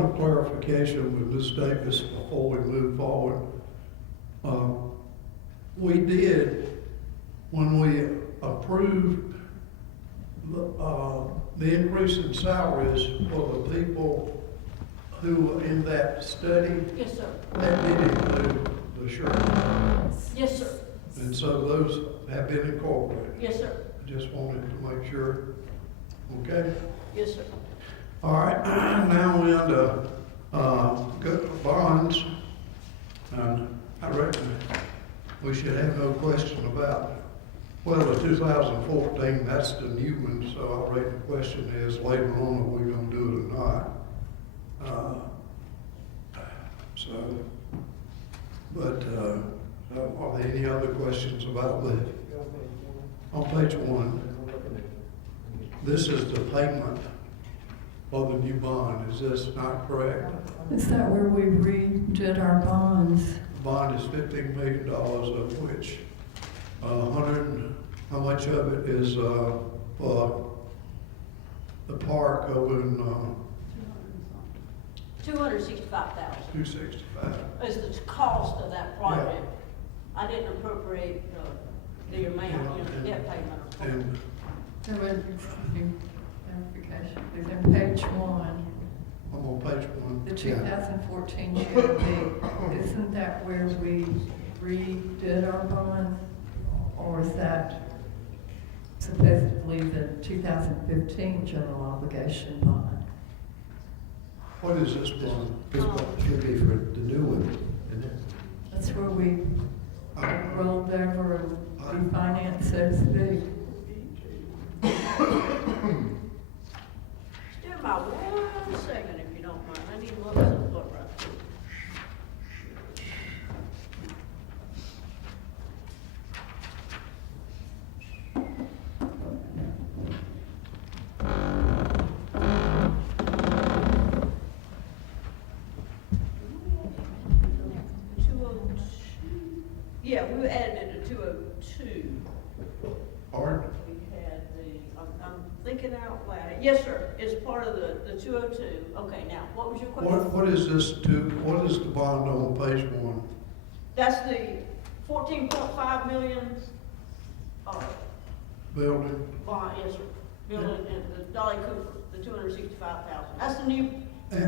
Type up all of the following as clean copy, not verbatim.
point of clarification with Ms. Davis before we move forward. We did, when we approved the increase in salaries for the people who were in that study, Yes, sir. that did include the sheriff. Yes, sir. And so those have been incorporated. Yes, sir. I just wanted to make sure. Okay? Yes, sir. All right, now we're under bonds. And I reckon we should have no question about, well, the 2014, that's the new one, so I reckon the question is later on if we're gonna do it or not. Are there any other questions about the, on page 1? This is the payment of the new bond, is this not correct? Is that where we redid our bonds? Bond is $15 million, of which 100, how much of it is for the park over in 265,000 265? is the cost of that project. I didn't appropriate the amount, the debt payment. And There was clarification. It's in page 1. I'm on page 1. The 2014 GOP, isn't that where we redid our bond? Or is that supposedly the 2015 general obligation bond? What is this bond? This one should be for the new one, isn't it? That's where we rolled over and refinanced, so to speak. Stand by 1 second if you don't mind. I need to look at the book right quick. Yeah, we added it to 202. Pardon? We had I'm thinking out loud. Yes, sir, it's part of the 202. Okay, now, what was your question? What is this what is the bond on page 1? That's the 14.5 million, Building? bond, yes, sir. Building, and the Dolly Cooper, the 265,000. That's the new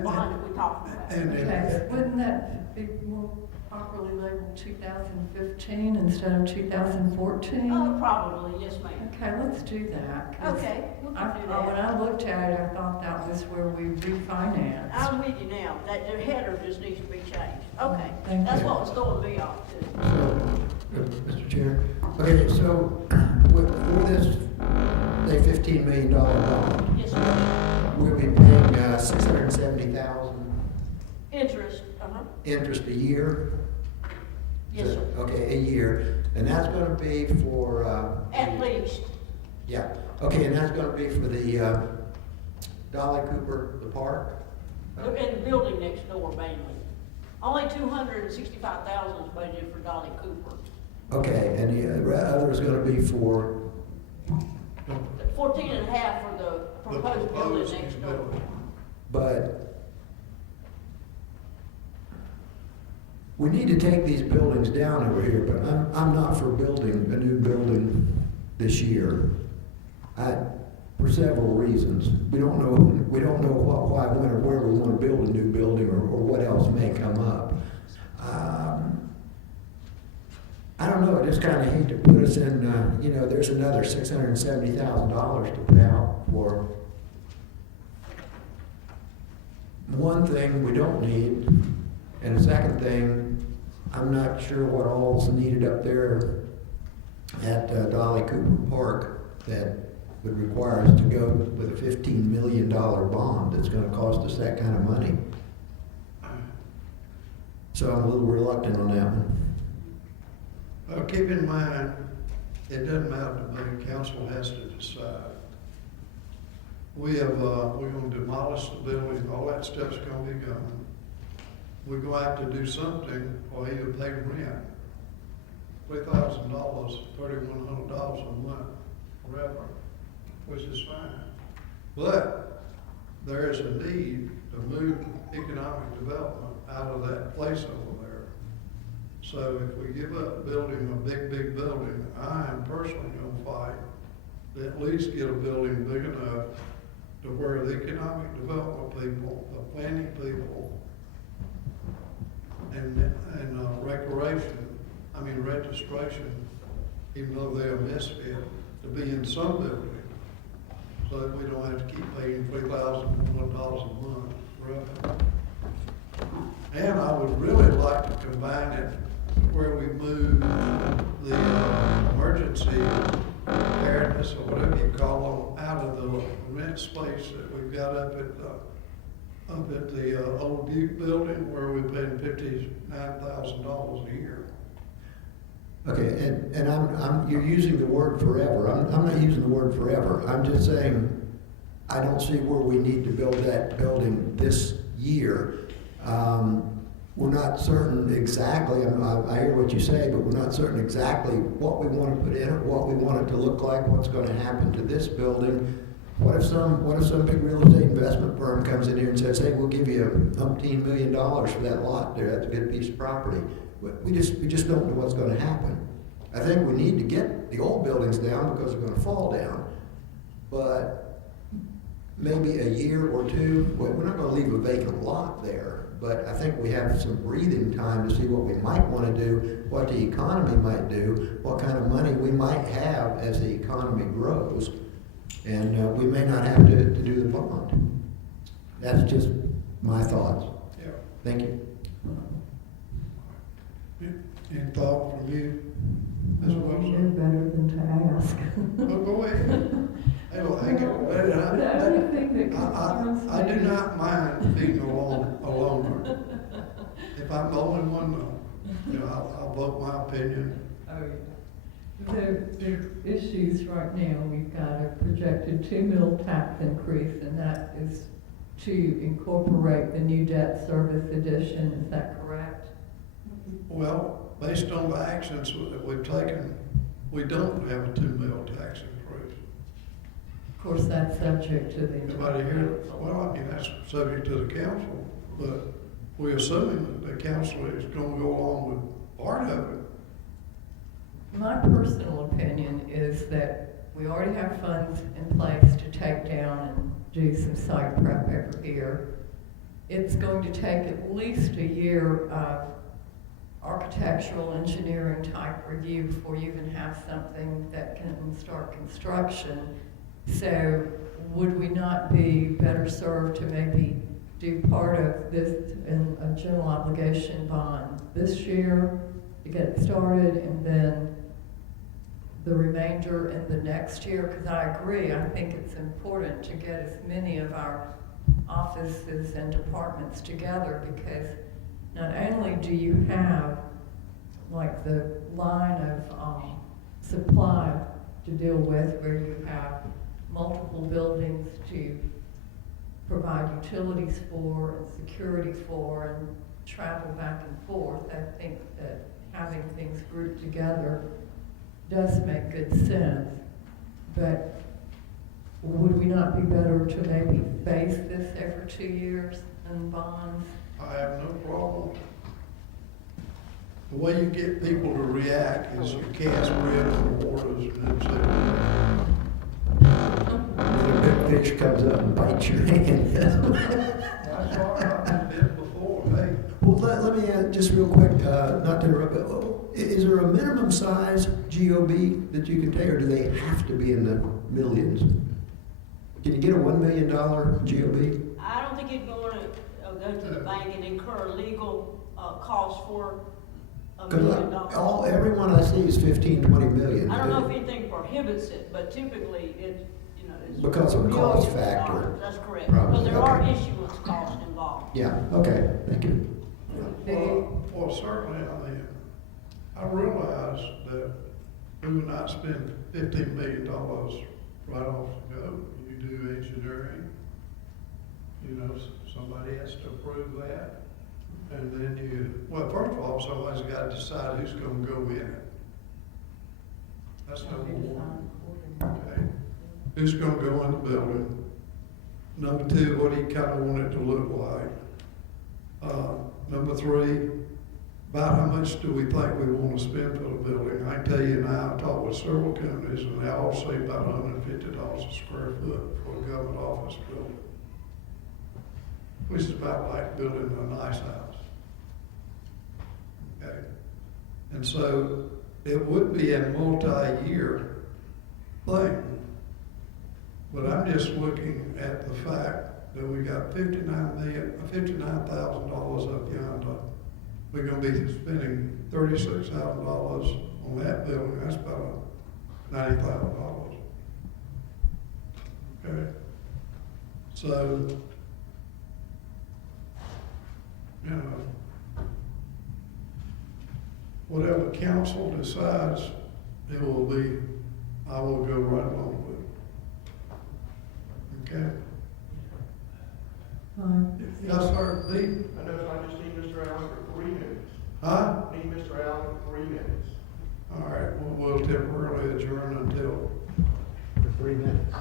bond that we talked about. Okay, wouldn't that be more properly labeled 2015 instead of 2014? Probably, yes, ma'am. Okay, let's do that. 'Cause Okay, we can do When that. I looked at it, I thought that was where we refinanced. I'm with you now, that the header just needs to be changed. Okay, Thank that's you. what was throwing me off too. So, Mr. Chair, okay, so for this, say $15 million bond, Yes, sir. we'll be paying $670,000 Interest, interest a year? yes, sir. Okay, a year, and that's gonna be for, At least, yeah, okay, and that's gonna be for the, Dolly Cooper, the park? in the building next door mainly. Only 265,000 is budgeted for Dolly Cooper. Okay, and the other is gonna be for, 14 and a half for the The proposed building proposed next door. building. but we need to take these buildings down over here, but I'm not for building a new building this year. For several reasons. We don't know what, why, when, or where we want to build a new building, or what else may come up. I don't know, I just kind of hate to put us in, there's another $670,000 to put out for one thing we don't need, and the second thing, I'm not sure what all's needed up there at Dolly Cooper Park that would require us to go with a $15 million bond that's going to cost us that kind of money. So I'm a little reluctant on that one. Keep in mind, it doesn't matter to me, council has to decide. We're gonna demolish the building, all that stuff's gonna be gone. We're gonna have to do something or either pay rent, $3,000, $3,100 a month forever, which is fine. But there is a need to move economic development out of that place over there. So if we give up building a big building, I am personally gonna fight to at least get a building big enough to where the economic development people, the planning people, and registration, even though they're a misfit, to be in some building, so that we don't have to keep paying $3,001 a month, right? And I would really like to combine it where we move the emergency preparedness, or whatever you call them, out of the rent space that we've got up at the old Butte building, where we're paying $59,000 a year. Okay, and you're using the word forever. I'm not using the word forever. I'm just saying, I don't see where we need to build that building this year. We're not certain exactly, I hear what you say, but we're not certain exactly what we want to put in it, what we want it to look like, what's going to happen to this building. What if some big real estate investment firm comes in here and says, hey, we'll give you $15 million for that lot there, that's a good piece of property. We just don't know what's going to happen. I think we need to get the old buildings down because they're going to fall down. But maybe a year or two, we're not going to leave a vacant lot there, but I think we have some breathing time to see what we might want to do, what the economy might do, what kind of money we might have as the economy grows, and we may not have to do the bond. That's just my thoughts. Yeah. Thank you. Any thought from you, Ms. You Wilson? know better than to ask. Oh, go ahead. Hey, well, hang on. The only thing that concerns I do me- not mind being a loner. If I'm the only one, I'll vote my opinion. Oh, yeah. The issues right now, we've got a projected 2 mil tax increase, and that is to incorporate the new debt service addition, is that correct? Well, based on the actions that we've taken, we don't have a 2 mil tax increase. Of course, that's subject to the. Anybody here? Well, I mean, that's subject to the council, but we're assuming that the council is gonna go along with part of it. My personal opinion is that we already have funds in place to take down and do some site prep every year. It's going to take at least a year of architectural engineering type review before you even have something that can start construction. So would we not be better served to maybe do part of this in a general obligation bond this year to get it started, and then the remainder in the next year? Because I agree, I think it's important to get as many of our offices and departments together, because not only do you have like the line of supply to deal with, where you have multiple buildings to provide utilities for and security for and travel back and forth. I think that having things grouped together does make good sense, but would we not be better to maybe base this every 2 years in bonds? I have no problem. The way you get people to react is you cast bread on the waters and then When a big fish comes up and bites your hand. that's what I've been before, hey. Well, let me add just real quick, not to interrupt, but is there a minimum size GOB that you can take, or do they have to be in the millions? Can you get a $1 million GOB? I don't think you'd go to the bank and incur legal costs for $1 million. Because everyone I see is 15, 20 million. I don't know if anything prohibits it, but typically it's, it's. Because of cost millions factor. dollars. That's correct. Probably, Because there are okay. issuance costs involved. Yeah, okay, thank you. Well, certainly, I mean, I realize that we would not spend $15 million right off the go. You do engineering, somebody has to approve that. And then well, first of all, somebody's got to decide who's gonna go in it. That's number one. Okay. Who's gonna go in the building? Number two, what he kind of wanted to look like. Number three, about how much do we think we want to spend for the building? I can tell you now, I talked with several companies, and they all say about $150 a square foot for a government office building, which is about like building a nice house. Okay? And so it would be a multi-year thing. But I'm just looking at the fact that we got $59,000 up yonder. We're gonna be spending $36,000 on that building. That's about $90,000. Okay? So, you know, whatever council decides, it will be, I will go right along with it. Okay? Yes, sir, Lee? I know, so I just need Mr. Allen for 3 minutes. Huh? Need Mr. Allen for 3 minutes. All right, we'll temporarily adjourn until. For 3 minutes.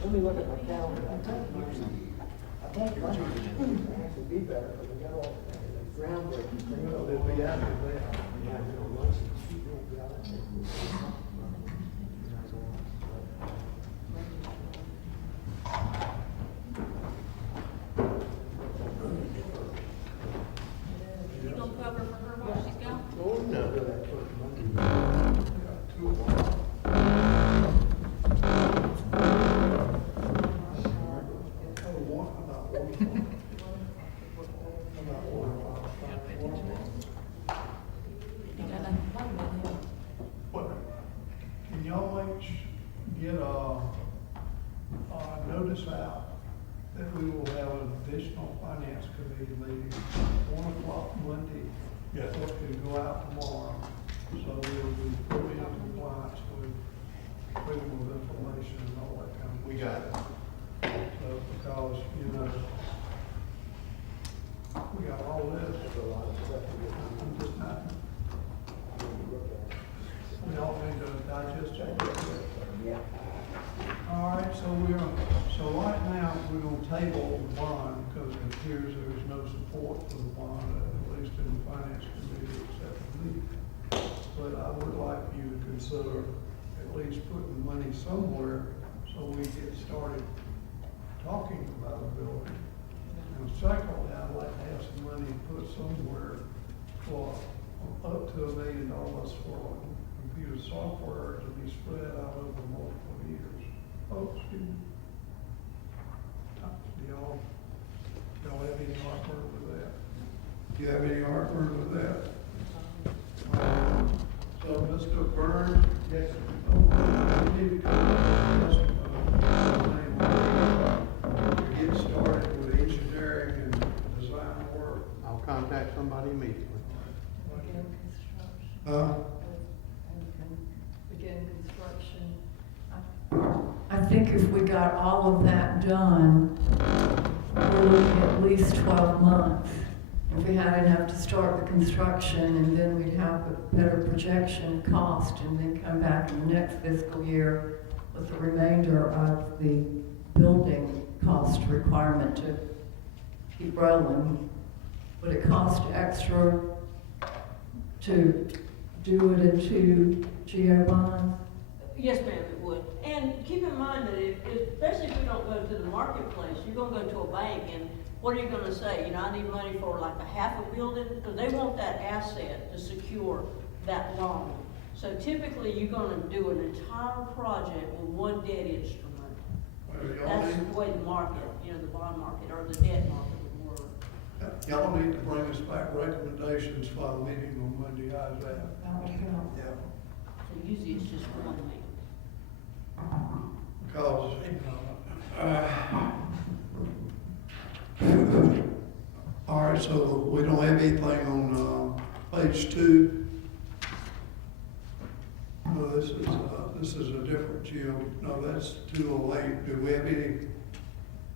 Let me look at my calendar. I think Monday would be better, because we got all the groundbreaking things. They'll be out of there. You gonna cover for her while she's gone? Oh, no. Can y'all get a notice out that we will have an additional finance committee meeting 1 o'clock Monday? Yes. It can go out tomorrow, so we'll be fully in compliance with freedom of information and all that kind of. We got it. So, because, you know, we got all this. I'm just not. We all need to digest it. All right, so right now, we're gonna table the bond because it appears there is no support for the bond, at least in the finance committee, except for me. But I would like you to consider at least putting money somewhere so we get started talking about a building. And secondly, I'd like to have some money put somewhere for up to $1 million for computer software to be spread out over multiple years. Oh, excuse me. Do y'all have any heartburn with that? Do you have any heartburn with that? So, Mr. Byrne? Yes. We need to come up with to get started with engineering and design work. I'll contact somebody immediately. Begin construction. Begin construction. I think if we got all of that done, we're looking at least 12 months. If we had enough to start the construction, and then we'd have a better projection cost, and then come back in the next fiscal year with the remainder of the building cost requirement to keep rolling. Would it cost extra to do it into GO bonds? Yes, ma'am, it would. And keep in mind that especially if you don't go to the marketplace, you're gonna go to a bank, and what are you gonna say? You know, I need money for like a half a building, because they want that asset to secure that loan. So typically, you're gonna do an entire project with one debt instrument. Well, y'all That's need, the way the market, you know, the bond market or the debt market would work. y'all need to bring us back recommendations for our meeting on Monday, how's that? That would help. Yeah. So usually it's just one thing. Because, all right, so we don't have anything on, page 2. No, this is a different geo, no, that's 208. Do we have any,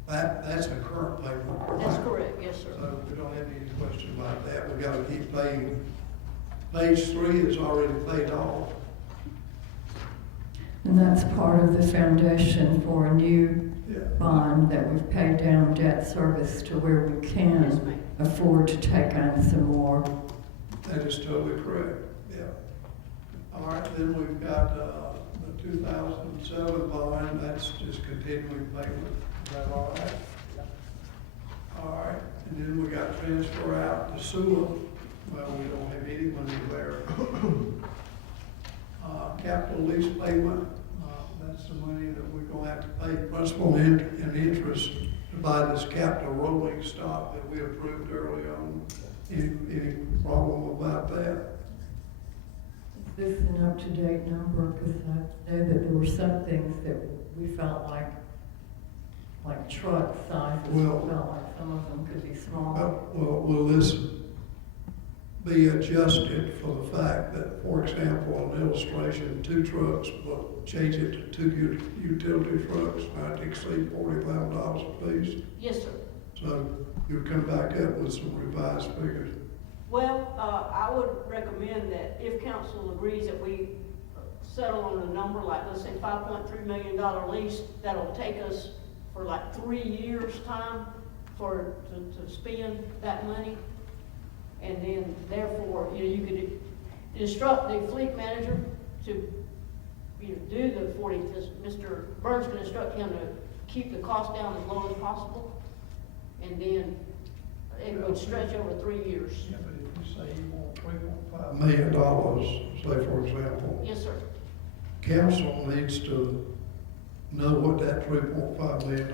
that's a current payment? That's right? correct, yes, sir. So we don't have any question about that, we gotta keep paying. Page 3 is already paid off. And that's part of the foundation for a new Yeah. bond that we've paid down debt service to where we Yes, can ma'am. afford to take on some more. That is totally correct, yeah. All right, then we've got, the 2007 bond, that's just continuing payment, is that all right? All right, and then we got transfer out to sewer, well, we don't have any money there. Capital lease payment, that's the money that we're gonna have to pay principal and interest to buy this capital rolling stock that we approved early on. Any problem about that? Is this an up-to-date number? Because I know that there were some things that we felt like truck sizes, we Well- felt like some of them could be smaller. Well, will this be adjusted for the fact that, for example, an illustration, 2 trucks, but change it to 2 utility trucks, not to exceed $40,000 apiece? Yes, sir. So you'll come back up with some revised figures. Well, I would recommend that if council agrees that we settle on a number like, let's say, $5.3 million lease, that'll take us for like 3 years' time to spend that money. And then therefore, you know, you could instruct the fleet manager to, you know, do the 40, Mr. Burns can instruct him to keep the cost down as low as possible. And then it would stretch over 3 years. Yeah, but if you say you want $3.5 million, say for example, Yes, sir. council needs to know what that $3.5 million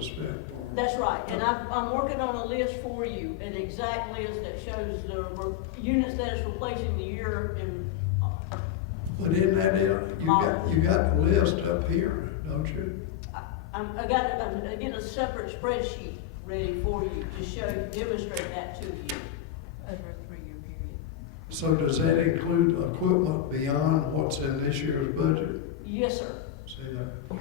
is spent for. That's right, and I'm working on a list for you, an exact list that shows the units that it's replacing the year in, But in that, you got the list up here, don't you? I'm getting a separate spreadsheet ready for you to demonstrate that to you over a 3-year period. So does that include equipment beyond what's in this year's budget? Yes, sir. See that?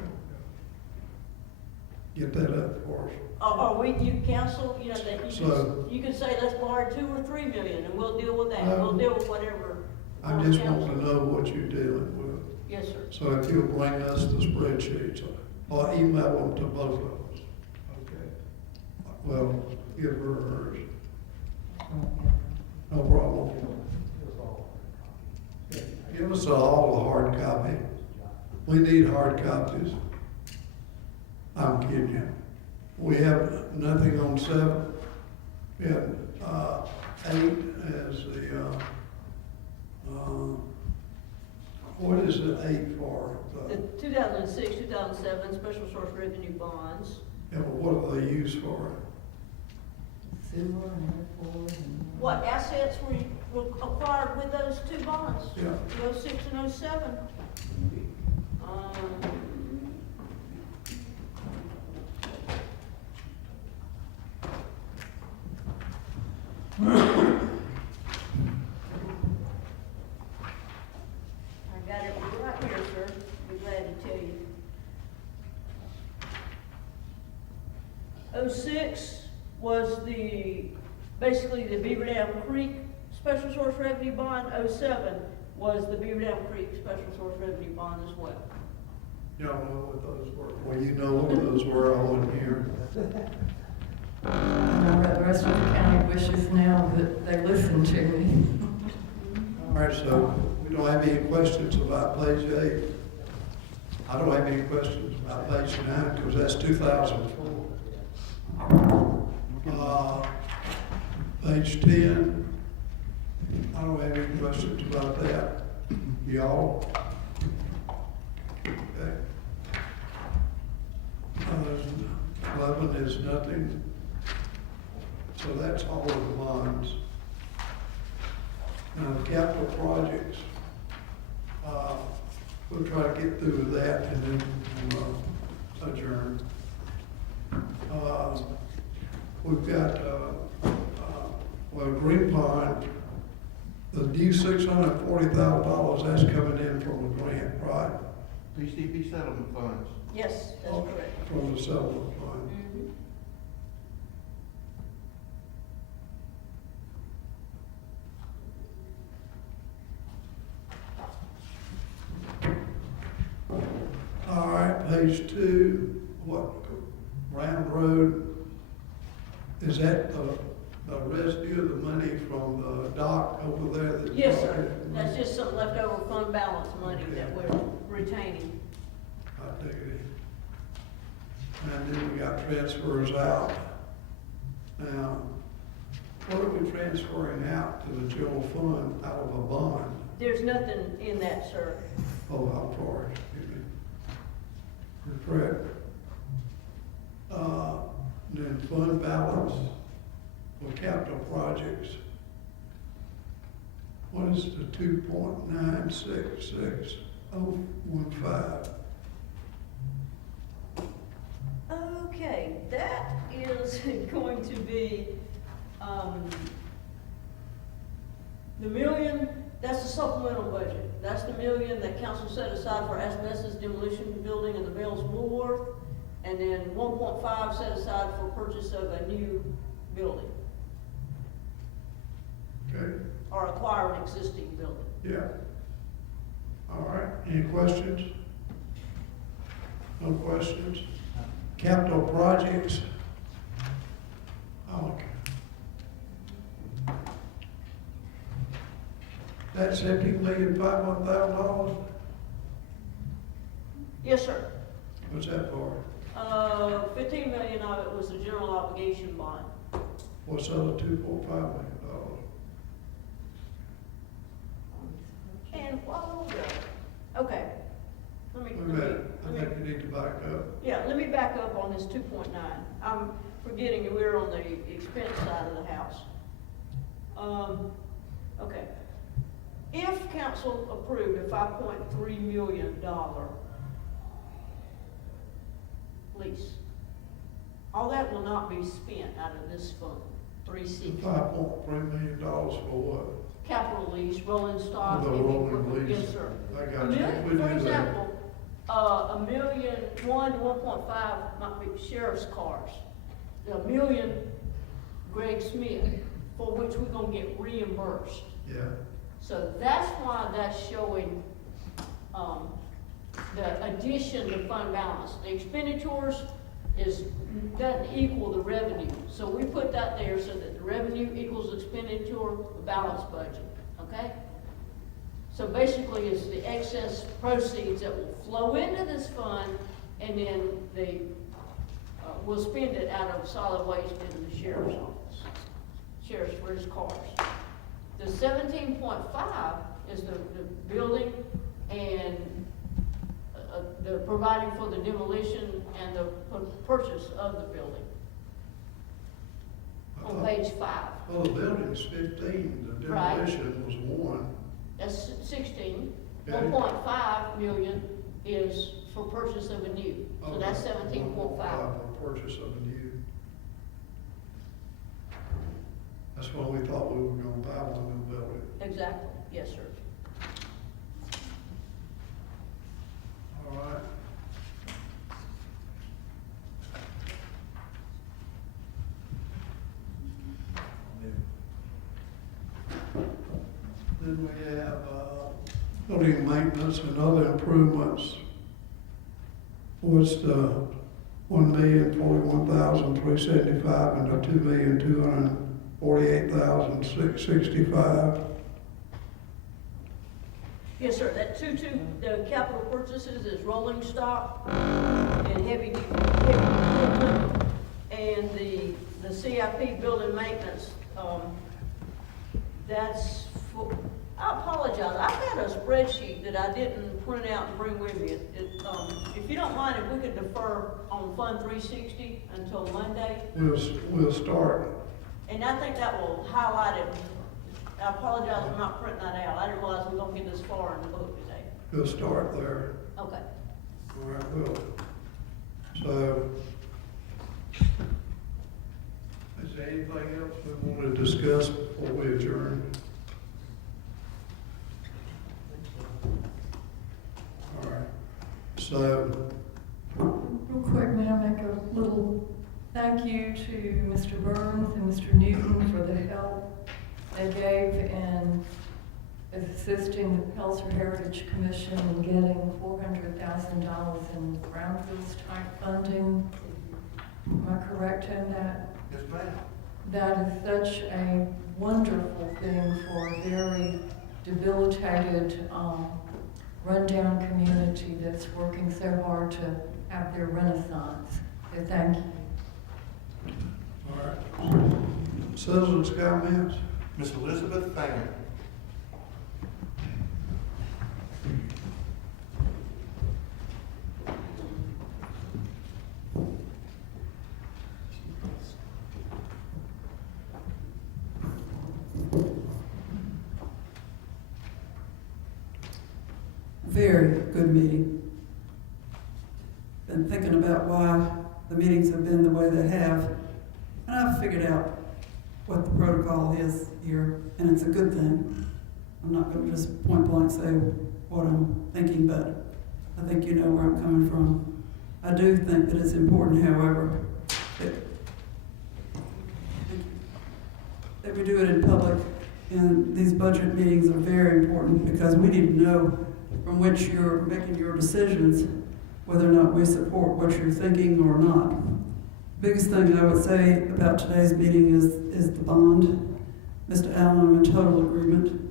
Get that up for us. Or you counsel, you know, that So- you can say, let's borrow 2 or 3 million, and we'll deal with that, No. we'll deal with whatever. I just want to know what you're dealing with. Yes, sir. So if you'll bring us the spreadsheets, or email them to both of us. Okay. Well, give her hers. No problem. Give us all a hard copy. We need hard copies. I'm kidding you. We have nothing on 7. We have, 8 as the, what is the 8 for? The 2006, 2007 special source revenue bonds. Yeah, but what are they used for? Sewer and airport and. What assets were acquired with those 2 bonds? Yeah. The 06 and 07. I got it right here, sir. Be glad to tell you. 06 was basically the Beaver Dam Creek Special Source Revenue Bond. 07 was the Beaver Dam Creek Special Source Revenue Bond as well. Y'all know what those were? Well, you know what those were all in here. The rest of the county wishes now that they listen to me. All right, so we don't have any questions about page 8. I don't have any questions about page 9 because that's 2004. Page 10, I don't have any questions about that. Y'all? Okay. 11 is nothing. So that's all of the bonds. Now, the capital projects, we'll try to get through with that and then adjourn. We've got, well, Green Pond, the new $640,000, that's coming in from a grant, right? PCP settlement funds. Yes, that's correct. From the settlement fund. Mhm. All right, page 2, what, Round Road, is that the residue of the money from the dock over there? that- Yes, sir. That's just some leftover fund balance money that we're retaining. I take it in. And then we got transfers out. Now, what are we transferring out to the general fund out of a bond? There's nothing in that, sir. Oh, how far, excuse me. You're correct. Then fund balance for capital projects. What is the 2.966015? Okay, that is going to be, the million, that's the supplemental budget. That's the million that council set aside for asbestos demolition building in the Bells Boulevard. And then 1.5 set aside for purchase of a new building Okay, or acquire an existing building. yeah. All right, any questions? No questions? Capital projects? Okay. That's $17,500,000? Yes, sir. What's that for? 15 million of it was the general obligation bond. What's the other $2.5 million? And while we're okay, let me, Wait a minute, I think you need to back up. yeah, let me back up on this 2.9. I'm forgetting that we're on the expense side of the house. Okay. If council approved a $5.3 million lease, all that will not be spent out of this fund, 360. $5.3 million for what? Capital lease, rolling stock. The heavy rolling equipment. lease. Yes, sir. I A got you. million, We for do that. example, $1 million, 1 to 1.5 might be sheriff's cars. $1 million, Greg Smith, for which we're gonna get reimbursed. Yeah, So that's why that's showing, the addition to fund balance. The expenditures doesn't equal the revenue. So we put that there so that the revenue equals expenditure, the balance budget, okay? So basically, it's the excess proceeds that will flow into this fund, and then we'll spend it out of solid waste in the sheriff's office. Sheriff's for his cars. The 17.5 is the building and the providing for the demolition and the purchase of the building. On page 5. well, the building's 15, the Right. demolition was 1. That's 16. Okay. 1.5 million is for purchase of a new. So that's 17.5. For purchase of a new. That's what we thought we were gonna buy one new building. Exactly, yes, sir. All right. Then we have, building maintenance and other improvements. What's the $1,041,375 and the $2,248,665? Yes, sir, that the capital purchases is rolling stock and heavy equipment. And the CIP building maintenance, that's for, I apologize, I've got a spreadsheet that I didn't print out and bring with me. If you don't mind, if we could defer on Fund 360 until Monday, We'll start. and I think that will highlight it. I apologize for not printing that out, I didn't realize we were gonna get this far in the book today. We'll start there. Okay. All right, will. So, is there anything else we want to discuss before we adjourn? All right. So, Real quick, may I make a little thank you to Mr. Burns and Mr. Newton for the help they gave in assisting the Pelzer Heritage Commission in getting $400,000 in brownfields type funding. Am I correct in that? Yes, ma'am. That is such a wonderful thing for a very debilitated, rundown community that's working so hard to have their renaissance. So thank you. all right. Citizens' comments? Miss Elizabeth Fanger. Very good meeting. Been thinking about why the meetings have been the way they have, and I've figured out what the protocol is here, and it's a good thing. I'm not going to just point blank say what I'm thinking, but I think you know where I'm coming from. I do think that it's important, however, that we do it in public, and these budget meetings are very important because we need to know from which you're making your decisions, whether or not we support what you're thinking or not. Biggest thing I would say about today's meeting is the bond. Mr. Allen, I'm in total agreement.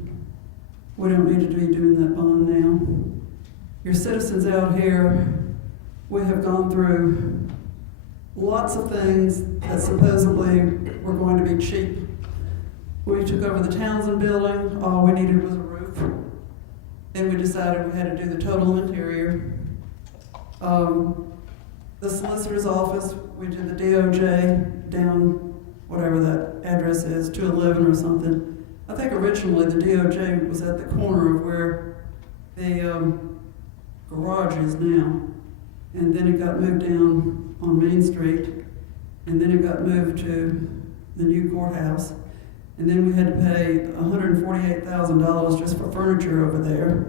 We don't need to be doing that bond now. Your citizens out here, we have gone through lots of things that supposedly were going to be cheap. We took over the Townsend building, all we needed was a roof. Then we decided we had to do the total interior. The solicitor's office, we did the DOJ down, whatever that address is, 211 or something. I think originally the DOJ was at the corner of where the garage is now. And then it got moved down on Main Street. And then it got moved to the new courthouse. And then we had to pay $148,000 just for furniture over there.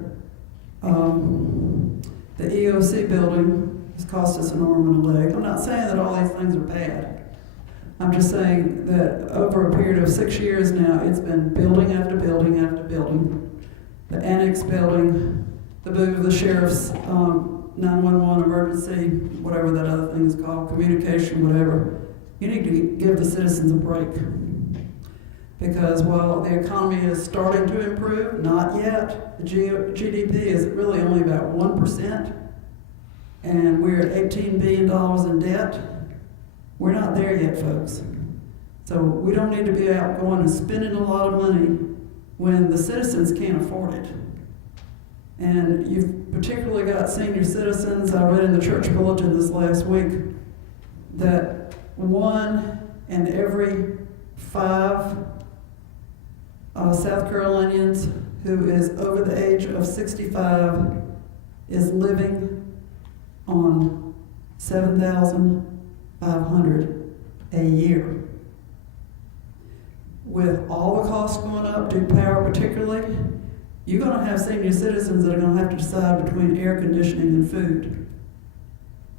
The EOC building has cost us an arm and a leg. I'm not saying that all these things are bad. I'm just saying that over a period of 6 years now, it's been building after building after building. The annex building, the booth of the sheriff's 911 emergency, whatever that other thing is called, communication, whatever. You need to give the citizens a break. Because while the economy is starting to improve, not yet. The GDP is really only about 1%, and we're at $18 billion in debt. We're not there yet, folks. So we don't need to be out going and spending a lot of money when the citizens can't afford it. And you've particularly got senior citizens. I read in the church bulletin this last week that 1 in every 5 South Carolinians who is over the age of 65 is living on $7,500 a year. With all the costs going up, due to power particularly, you're going to have senior citizens that are going to have to decide between air conditioning and food.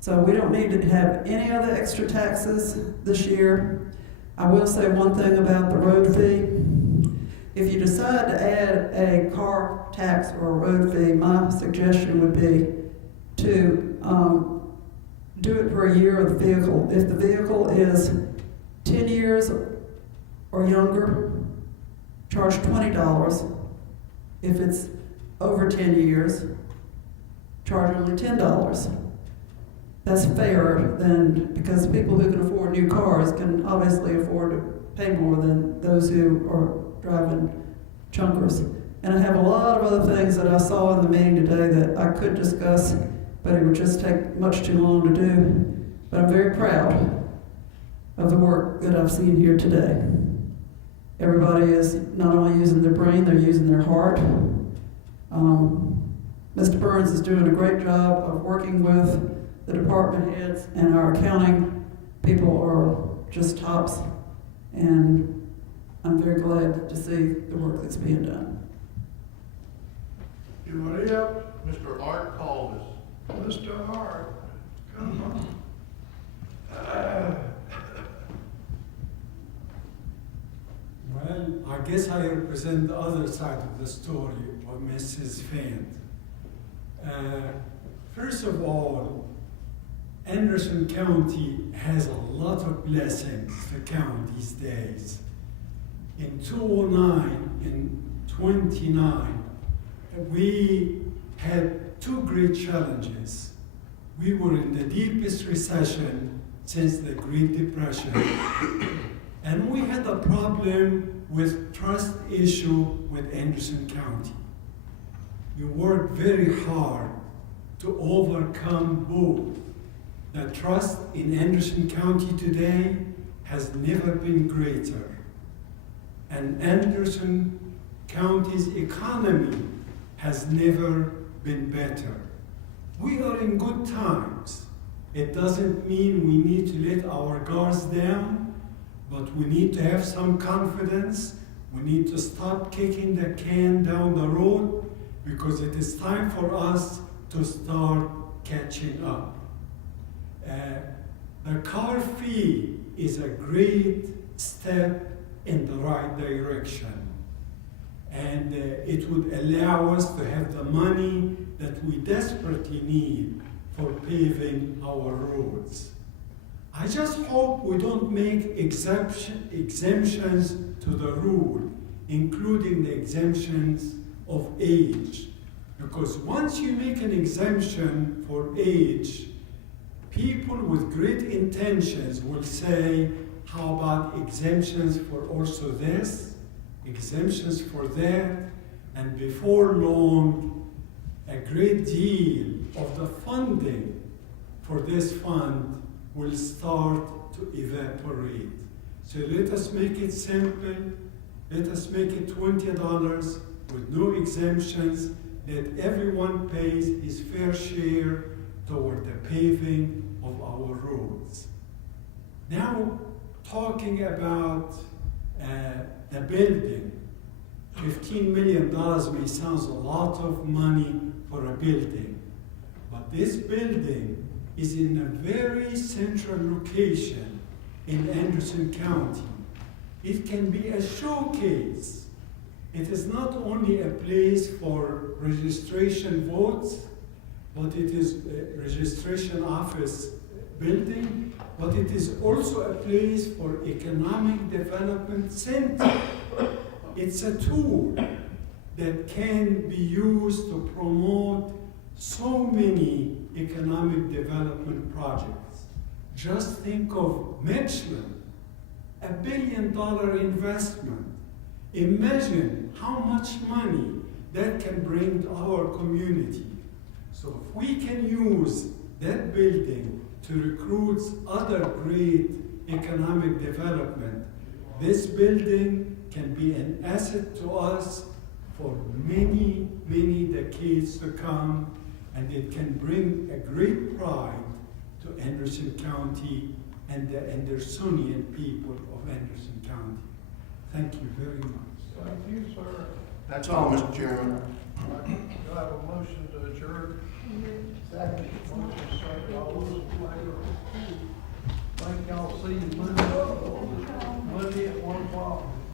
So we don't need to have any other extra taxes this year. I will say one thing about the road fee. If you decide to add a car tax or a road fee, my suggestion would be to do it for a year of the vehicle. If the vehicle is 10 years or younger, charge $20. If it's over 10 years, charge only $10. That's fairer than, because people who can afford new cars can obviously afford to pay more than those who are driving chunkers. And I have a lot of other things that I saw in the meeting today that I could discuss, but it would just take much too long to do. But I'm very proud of the work that I've seen here today. Everybody is not only using their brain, they're using their heart. Mr. Burns is doing a great job of working with the department heads, and our accounting people are just tops. And I'm very glad to see the work that's being done. Anybody else? Mr. Art Caldas. Mr. Hart, come on. Well, I guess I represent the other side of the story of Mrs. Fant. First of all, Anderson County has a lot of blessings to count these days. In 2009, in 29, we had two great challenges. We were in the deepest recession since the Great Depression. And we had a problem with trust issue with Anderson County. We worked very hard to overcome both. The trust in Anderson County today has never been greater. And Anderson County's economy has never been better. We are in good times. It doesn't mean we need to let our guards down, but we need to have some confidence. We need to stop kicking the can down the road, because it is time for us to start catching up. The car fee is a great step in the right direction. And it would allow us to have the money that we desperately need for paving our roads. I just hope we don't make exemptions to the rule, including the exemptions of age. Because once you make an exemption for age, people with great intentions will say, how about exemptions for also this, exemptions for that, and before long, a great deal of the funding for this fund will start to evaporate. So let us make it simple. Let us make it $20 with no exemptions, that everyone pays his fair share toward the paving of our roads. Now, talking about the building, $15 million may sound a lot of money for a building, but this building is in a very central location in Anderson County. It can be a showcase. It is not only a place for registration votes, but it is a registration office building, but it is also a place for economic development center. It's a tool that can be used to promote so many economic development projects. Just think of Michelin, $1 billion investment. Imagine how much money that can bring to our community. So if we can use that building to recruit other great economic development, this building can be an asset to us for many, many decades to come, and it can bring a great pride to Anderson County and the Andersonian people of Anderson County. Thank you very much. Thank you, sir. That's all, Mr. Chairman. Do I have a motion to adjourn? Second. Motion second, all those in favor? Thank y'all, see you Monday.